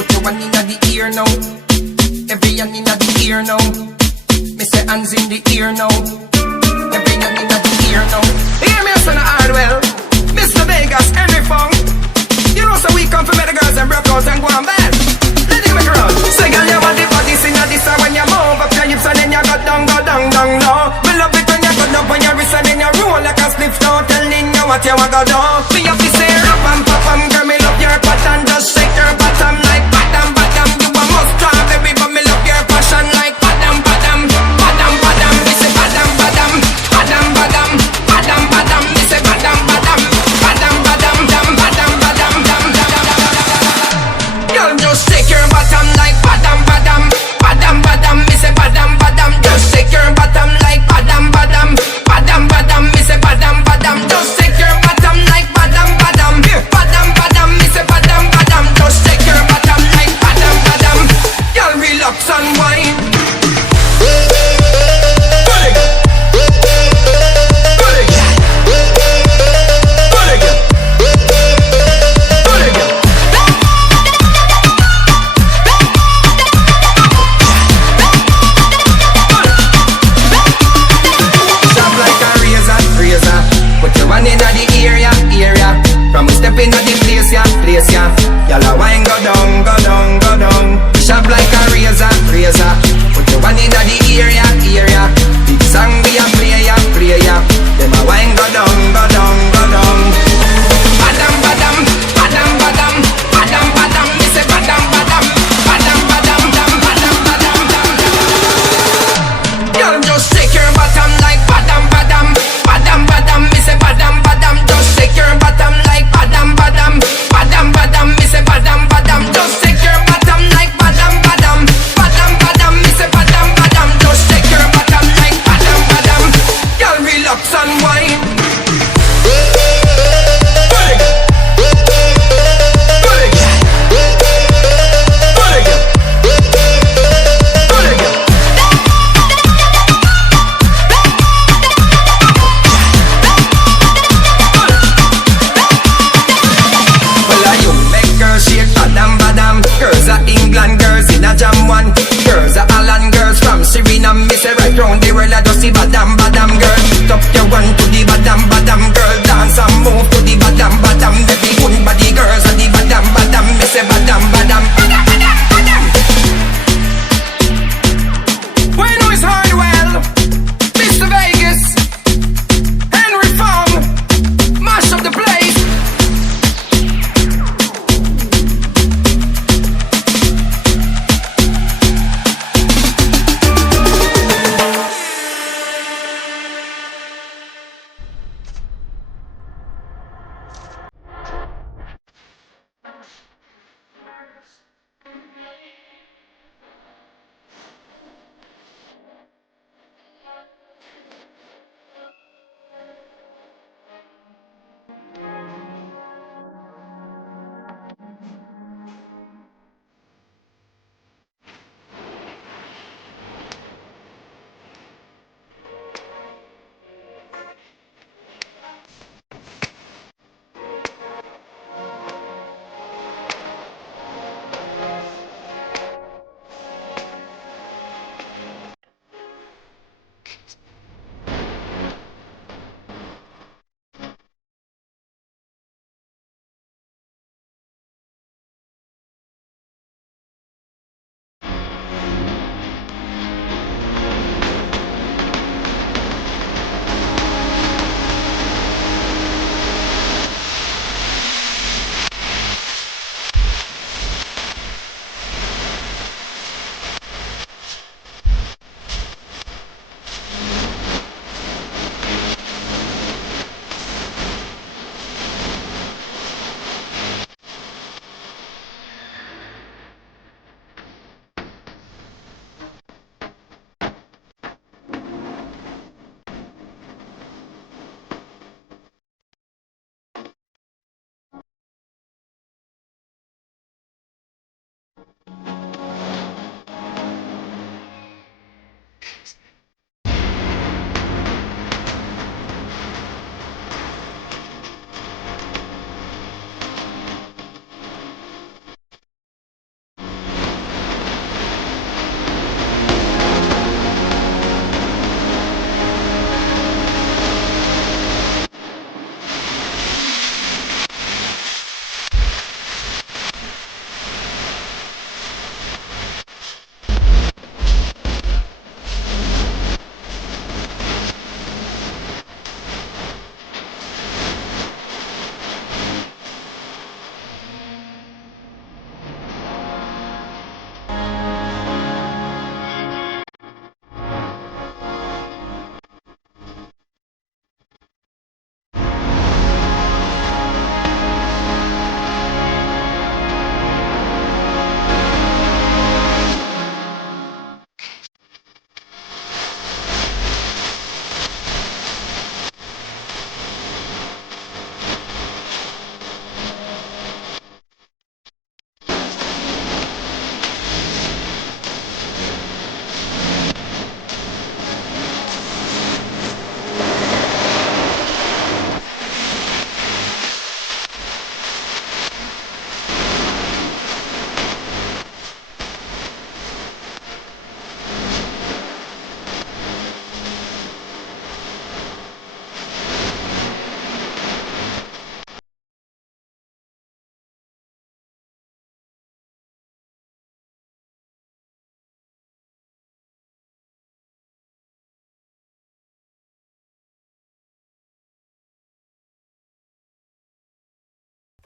Put your one in the ear now. Every hand in the ear now. Me say hands in the ear now. Every hand in the ear now. Hear me son of Hardwell, Mr. Vegas, Henry Fong. You know so we come for the girls and broke out and go on bad. Let it make a run. Say girl you want the body sing a this when you move up your hips and then you go down low. Me love it when you go up on your wrist and then you roll like a slip stone. Telling you what you want go do. Me have to say rap and pop girl me love your pattern. Just shake your bottom like bottom. You a must try baby but me love your passion like bottom. Me say bottom. Me say bottom. Girl just shake your bottom like bottom. Me say bottom. Just shake your bottom like bottom. Me say bottom. Just shake your bottom like bottom. Me say bottom. Just shake your bottom like bottom. Girl relax and wine. From we step in at the place, yeah. Y'all a wine go down. Sharp like a razor. Put your one in the area. Big song be a play, ya. Them a wine go down. Badam. Me say badam. Y'all just shake your bottom like badam. Me say badam. Just shake your bottom like badam. Me say badam. Just shake your bottom like badam. Me say badam. Just shake your bottom like badam. Y'all relax and wine. Girls are Holland girls from Suriname. Me say right round the world I just see badam girl. Top your one to the badam girl. Dance and move to the badam. Every good body girls are the badam. Me say badam. Well you know it's Hardwell, Mr. Vegas, Henry Fong, mash up the place.